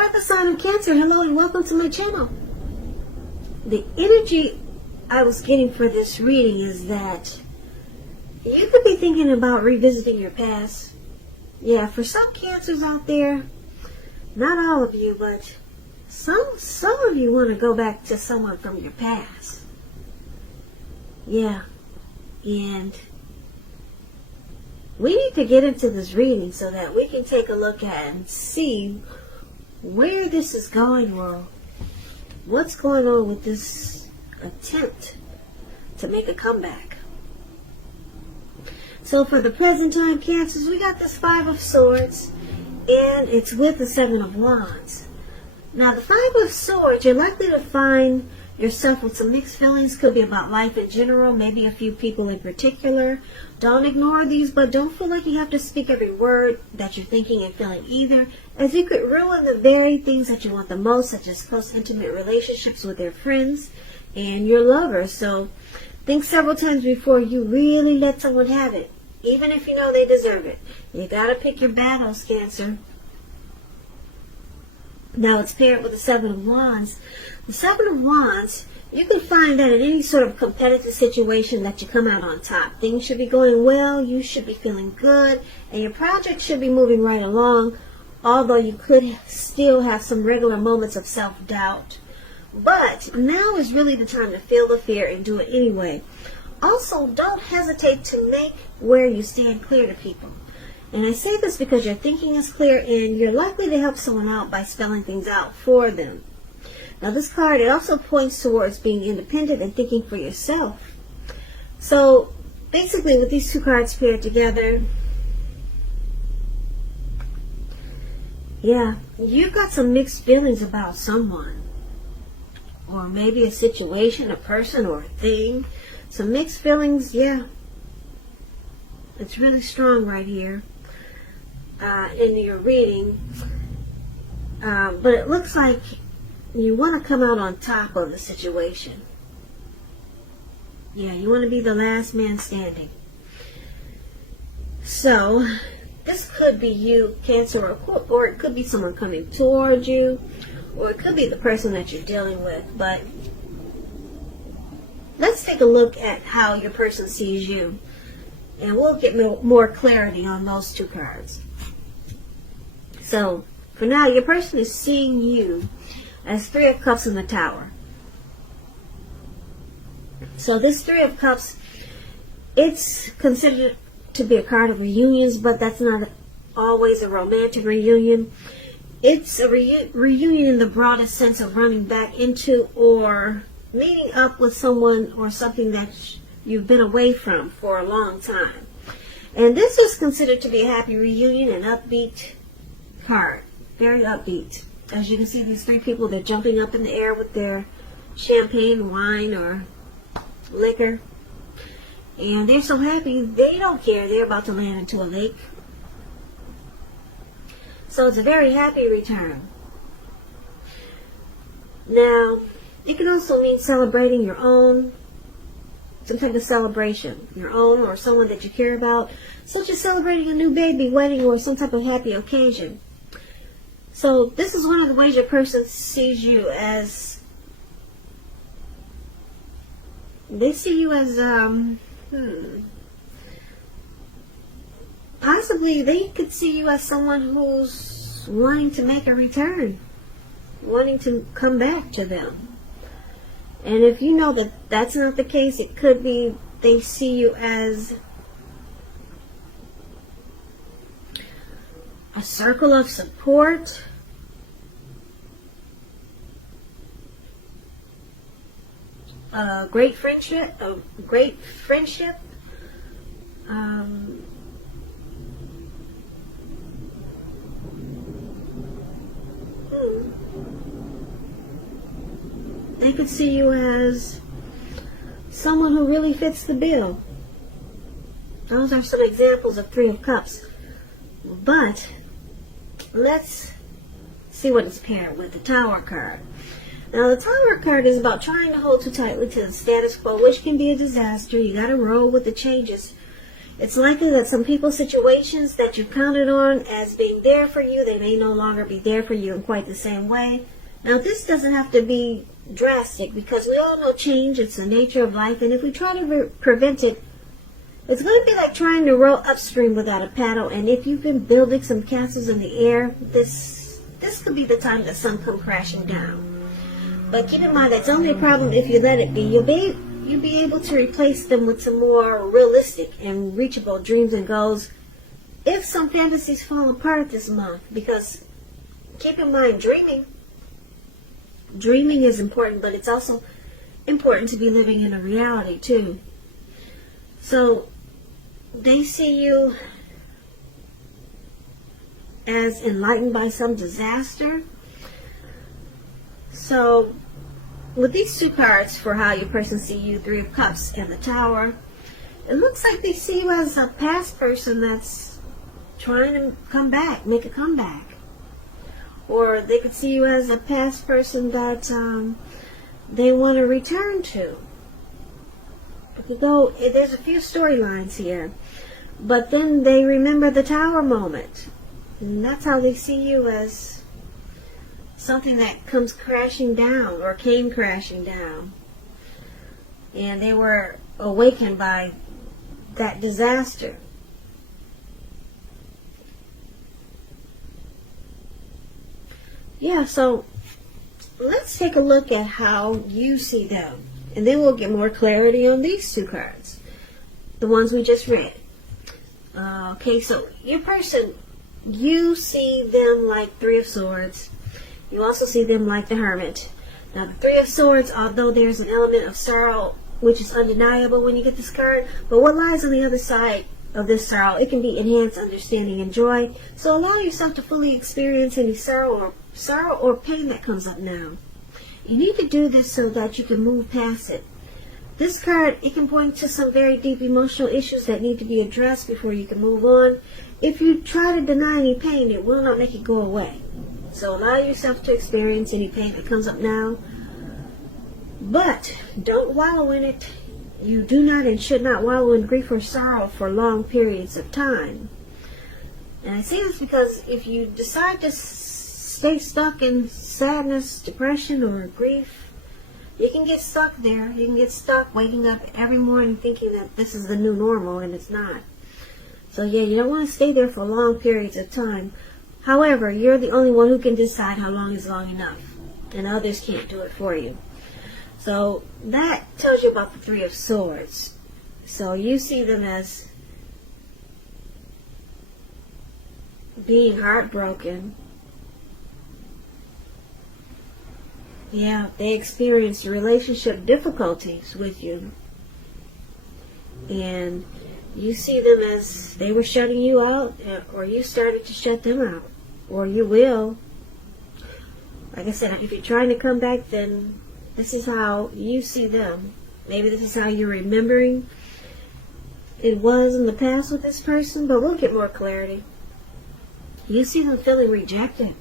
For the sign of Cancer, hello and welcome to my channel. The energy I was getting for this reading is that you could be thinking about revisiting your past. Yeah, for some Cancers out there, not all of you, but some of you want to go back to someone from your past. Yeah, and we need to get into this reading so that we can take a look at and see where this is going, or what's going on with this attempt to make a comeback. So for the present time, Cancers, we got this Five of Swords, and it's with the Seven of Wands. Now the Five of Swords, you're likely to find yourself with some mixed feelings. Could be about life in general, maybe a few people in particular. Don't ignore these, but don't feel like you have to speak every word that you're thinking and feeling either, as you could ruin the very things that you want the most, such as close, intimate relationships with your friends and your lovers. So think several times before you really let someone have it, even if you know they deserve it. You gotta pick your battles, Cancer. Now it's paired with the Seven of Wands. The Seven of Wands, you can find that in any sort of competitive situation that you come out on top. Things should be going well, you should be feeling good, and your project should be moving right along, although you could still have some regular moments of self-doubt. But now is really the time to feel the fear and do it anyway. Also, don't hesitate to make where you stand clear to people. And I say this because your thinking is clear and you're likely to help someone out by spelling things out for them. Now this card, it also points towards being independent and thinking for yourself. So basically with these two cards paired together, yeah, you've got some mixed feelings about someone. Or maybe a situation, a person, or a thing. Some mixed feelings, yeah. It's really strong right here in your reading. But it looks like you want to come out on top of the situation. Yeah, you want to be the last man standing. So, this could be you, Cancer, or it could be someone coming toward you, or it could be the person that you're dealing with. But let's take a look at how your person sees you, and we'll get more clarity on those two cards. So, for now, your person is seeing you as Three of Cups in the Tower. So this Three of Cups, it's considered to be a card of reunions, but that's not always a romantic reunion. It's a reunion in the broadest sense of running back into or meeting up with someone or something that you've been away from for a long time. And this is considered to be a happy reunion, an upbeat card. Very upbeat. As you can see, these three people, they're jumping up in the air with their champagne, wine, or liquor. And they're so happy, they don't care. They're about to land into a lake. So it's a very happy return. Now, it can also mean celebrating your own, some type of celebration, your own or someone that you care about, such as celebrating a new baby, wedding, or some type of happy occasion. So this is one of the ways your person sees you as, they see you as, possibly they could see you as someone who's wanting to make a return, wanting to come back to them. And if you know that that's not the case, it could be they see you as a circle of support, a great friendship, They could see you as someone who really fits the bill. Those are some examples of Three of Cups. But let's see what it's paired with, the Tower card. Now the Tower card is about trying to hold too tightly to the status quo, which can be a disaster. You got to roll with the changes It's likely that some people's situations that you counted on as being there for you, they may no longer be there for you in quite the same way. Now, this doesn't have to be drastic, because we all know change. It's the nature of life, and if we try to prevent it, it's going to be like trying to row upstream without a paddle. And if you've been building some castles in the air, this could be the time that some come crashing down. But keep in mind, that's only a problem if you let it be. You'll be able to replace them with some more realistic and reachable dreams and goals if some fantasies fall apart this month. Because keep in mind, dreaming is important, but it's also important to be living in a reality too. So they see you as enlightened by some disaster. So with these two cards for how your person see you, Three of Cups and the Tower, it looks like they see you as a past person that's trying to come back, make a comeback. Or they could see you as a past person that they want to return to. There's a few storylines here. But then they remember the Tower moment. And that's how they see you, as something that comes crashing down or came crashing down. And they were awakened by that disaster. Yeah, so let's take a look at how you see them. And then we'll get more clarity on these two cards, the ones we just read. Okay, so your person, you see them like Three of Swords. You also see them like the Hermit. Now, the Three of Swords, although there's an element of sorrow, which is undeniable when you get this card, but what lies on the other side of this sorrow, it can be enhanced understanding and joy. So allow yourself to fully experience any sorrow or pain that comes up now. You need to do this so that you can move past it. This card, it can point to some very deep emotional issues that need to be addressed before you can move on. If you try to deny any pain, it will not make it go away. So allow yourself to experience any pain that comes up now. But don't wallow in it. You do not and should not wallow in grief or sorrow for long periods of time. And I say this because if you decide to stay stuck in sadness, depression, or grief, you can get stuck there. You can get stuck waking up every morning thinking that this is the new normal, and it's not. So yeah, you don't want to stay there for long periods of time. However, you're the only one who can decide how long is long enough, and others can't do it for you. So that tells you about the Three of Swords. So you see them as being heartbroken. Yeah, they experienced relationship difficulties with you. And you see them as they were shutting you out, or you started to shut them out. Or you will. Like I said, if you're trying to come back, then this is how you see them. Maybe this is how you're remembering it was in the past with this person, but we'll get more clarity. You see them feeling rejected.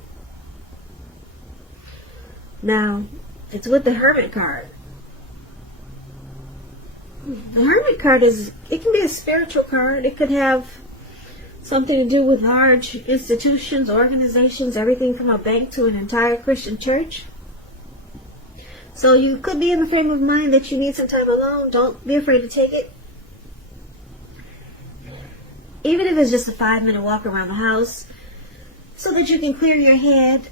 Now, it's with the Hermit card. The Hermit card it can be a spiritual card. It could have something to do with large institutions, organizations, everything from a bank to an entire Christian church. So you could be in the frame of mind that you need some time alone. Don't be afraid to take it. Even if it's just a 5-minute walk around the house, so that you can clear your head.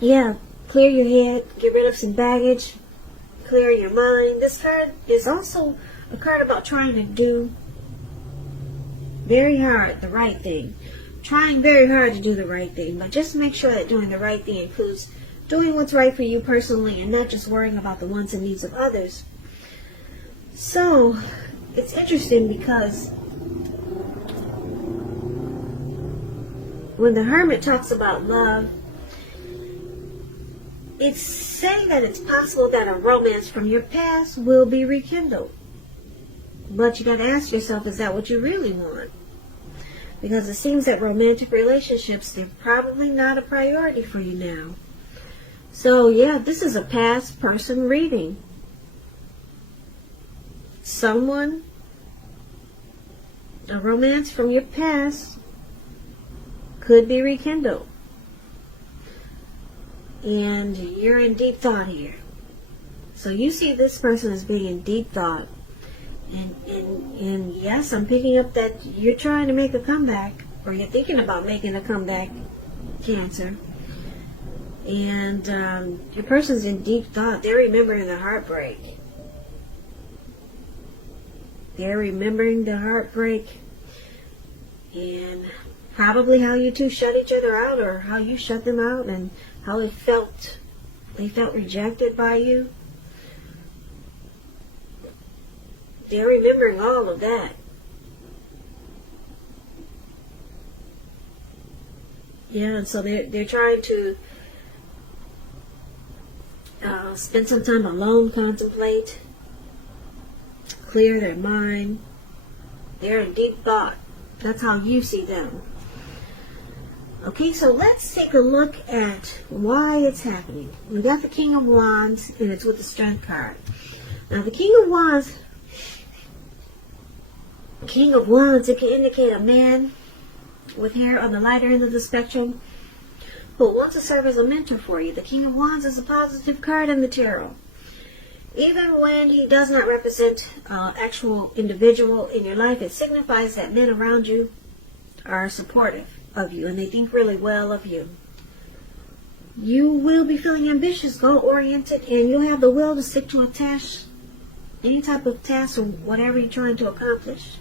Yeah, clear your head, get rid of some baggage, clear your mind. This card is also a card about trying to do very hard the right thing. Trying very hard to do the right thing, but just make sure that doing the right thing includes doing what's right for you personally and not just worrying about the wants and needs of others. So, it's interesting because when the Hermit talks about love, it's saying that it's possible that a romance from your past will be rekindled. But you got to ask yourself, is that what you really want? Because it seems that romantic relationships, they're probably not a priority for you now. So yeah, this is a past person reading. Someone a romance from your past could be rekindled. And you're in deep thought here. So you see this person as being in deep thought. And yes, I'm picking up that you're trying to make a comeback, or you're thinking about making a comeback, Cancer. And your person's in deep thought. They're remembering the heartbreak. They're remembering the heartbreak. And probably how you two shut each other out, or how you shut them out, and how it felt. They felt rejected by you. They're remembering all of that. Yeah, and so they're trying to spend some time alone, contemplate, clear their mind. They're in deep thought. That's how you see them. Okay, so let's take a look at why it's happening. We got the King of Wands, and it's with the Strength card. Now, the King of Wands, it can indicate a man with hair on the lighter end of the spectrum who wants to serve as a mentor for you. The King of Wands is a positive card in the tarot. Even when he does not represent an actual individual in your life, it signifies that men around you are supportive of you and they think really well of you. You will be feeling ambitious, goal-oriented, and you'll have the will to stick to a task, any type of task or whatever you're trying to accomplish.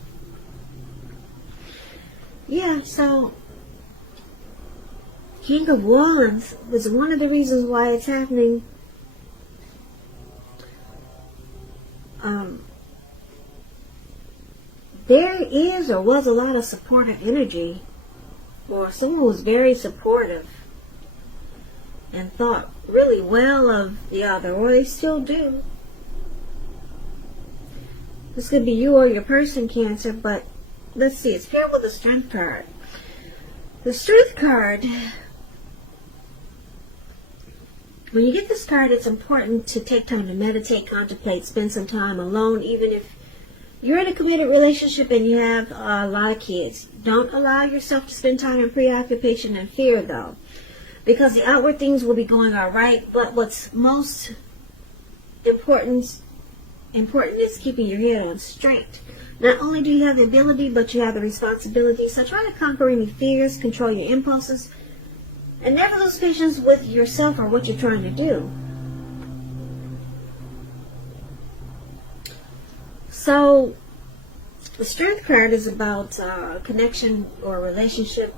Yeah, so King of Wands was one of the reasons why it's happening. There is or was a lot of supportive energy, or someone was very supportive and thought really well of the other, or they still do. This could be you or your person, Cancer, but let's see, it's paired with the Strength card. The Strength card, when you get this card, it's important to take time to meditate, contemplate, spend some time alone, even if you're in a committed relationship and you have a lot of kids. Don't allow yourself to spend time in preoccupation and fear, though, because the outward things will be going all right, but what's most important is keeping your head on straight. Not only do you have the ability, but you have the responsibility. So try to conquer any fears, control your impulses, and never lose patience with yourself or what you're trying to do. So the Strength card is about a connection or a relationship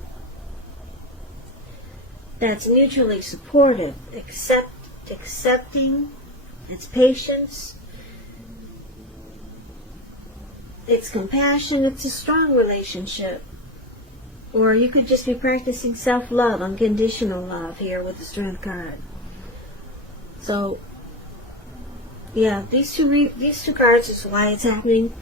that's mutually supportive, accepting, it's patience, it's compassion, it's a strong relationship. Or you could just be practicing self-love, unconditional love here with the Strength card. So, yeah, these two cards is why it's happening.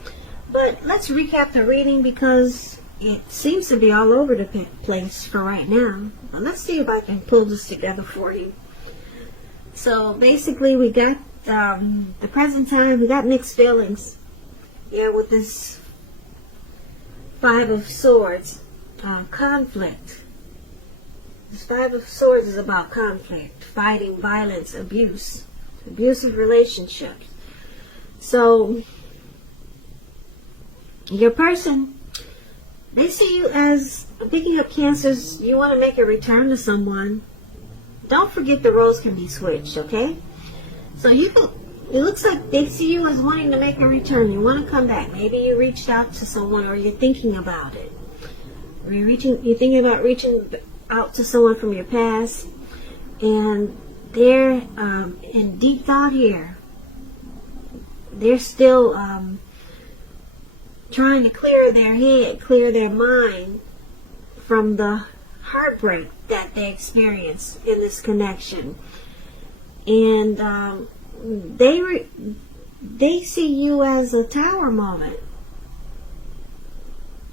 But let's recap the reading because it seems to be all over the place for right now. But let's see if I can pull this together for you. So basically we got the present time, we got mixed feelings. Yeah, with this Five of Swords, conflict. This Five of Swords is about conflict, fighting, violence, abuse, abusive relationships. So, your person, they see you as picking up Cancers. You want to make a return to someone. Don't forget the roles can be switched, okay? So you can. It looks like they see you as wanting to make a return. You want to come back. Maybe you reached out to someone or you're thinking about it. Or you're thinking about reaching out to someone from your past. And they're in deep thought here. They're still trying to clear their head, clear their mind from the heartbreak that they experienced in this connection. And they see you as a tower moment.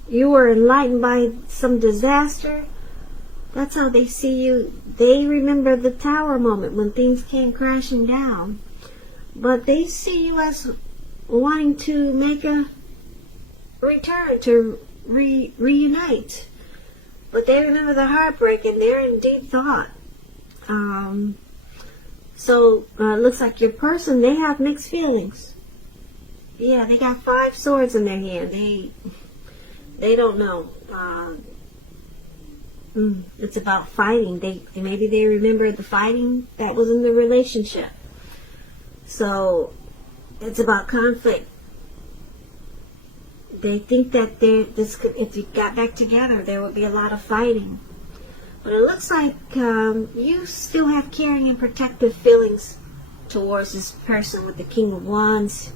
You were enlightened by some disaster. That's how they see you. They remember the tower moment when things came crashing down. But they see you as wanting to make a return, to reunite. But they remember the heartbreak and they're in deep thought. So it looks like your person, they have mixed feelings. Yeah, they got 5 swords in their hand. They don't know. It's about fighting. Maybe they remember the fighting that was in the relationship. So it's about conflict. They think that if they got back together, there would be a lot of fighting. But it looks like you still have caring and protective feelings towards this person with the King of Wands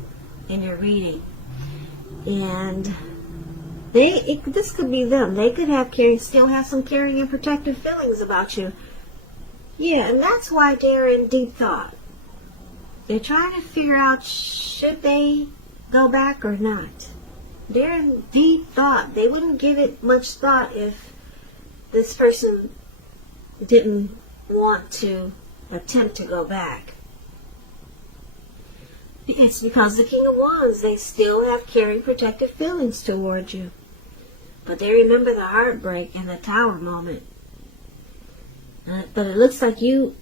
in your reading. And this could be them. They could have still have some caring and protective feelings about you. Yeah, and that's why they're in deep thought. They're trying to figure out, should they go back or not? They're in deep thought. They wouldn't give it much thought if this person didn't want to attempt to go back. It's because the King of Wands, they still have caring, protective feelings towards you. But they remember the heartbreak and the Tower moment. But it looks like you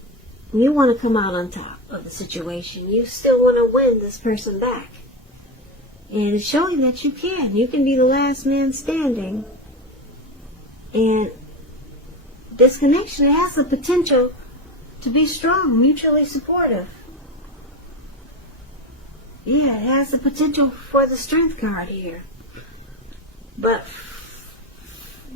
want to come out on top of the situation. You still want to win this person back. And it's showing that you can. You can be the last man standing. And this connection has the potential to be strong, mutually supportive. Yeah, it has the potential for the Strength card here. But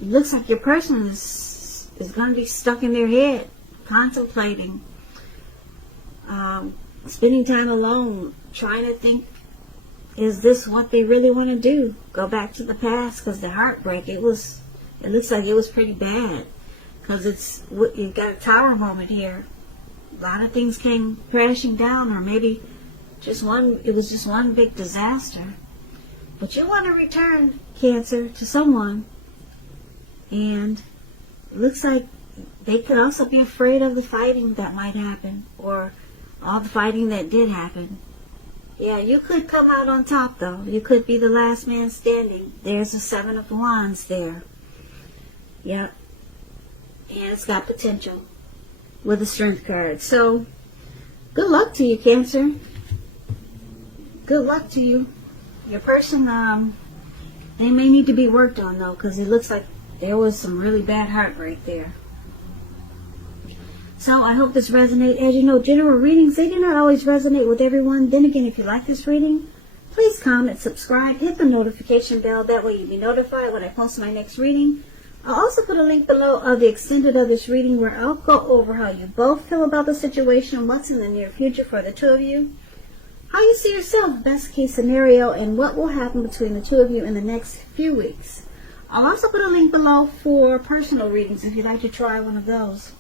it looks like your person is going to be stuck in their head, contemplating, spending time alone, trying to think, is this what they really want to do? Go back to the past, because the heartbreak, it looks like it was pretty bad. Because you got a Tower moment here. A lot of things came crashing down, or maybe it was just one big disaster. But you want to return, Cancer, to someone. And it looks like they could also be afraid of the fighting that might happen, or all the fighting that did happen. Yeah, you could come out on top, though. You could be the last man standing. There's the 7 of Wands there. Yep. And it's got potential with the Strength card. So, good luck to you, Cancer. Good luck to you. Your person, they may need to be worked on, though, because it looks like there was some really bad heartbreak there. So I hope this resonates. As you know, general readings, they do not always resonate with everyone. Then again, if you like this reading, please comment, subscribe, hit the notification bell. That way you'll be notified when I post my next reading. I'll also put a link below of the extended of this reading where I'll go over how you both feel about the situation, what's in the near future for the two of you, how you see yourself, best case scenario, and what will happen between the two of you in the next few weeks. I'll also put a link below for personal readings if you'd like to try one of those.